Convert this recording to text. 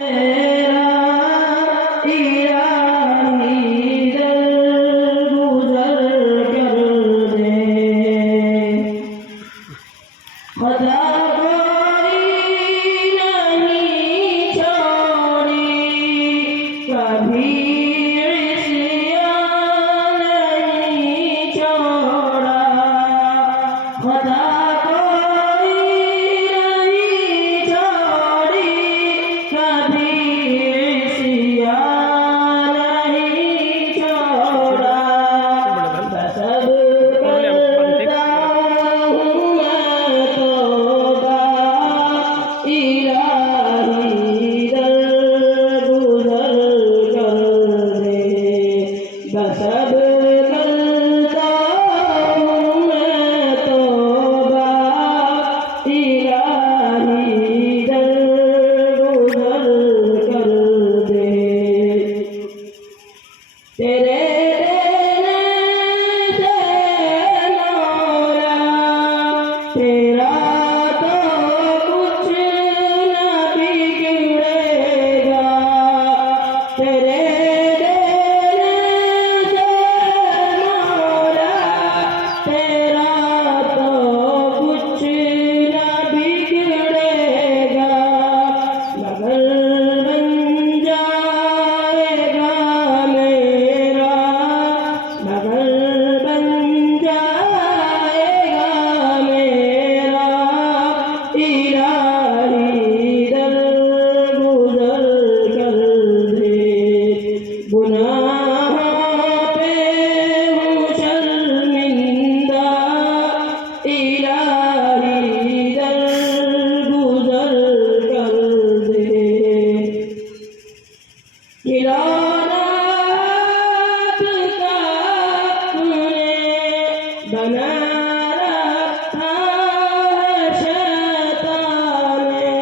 तेरा इलाही दर गुजर कर दे खुदा कोई नहीं छोड़ी कभी इस्यान नहीं छोड़ा खुदा सब करता हूँ मैं तौबा इलाही दर गुजर कर दे तेरे देने से मौला तेरा तो कुछ न बिगड़ेगा तेरे बना रखा है शैतान ने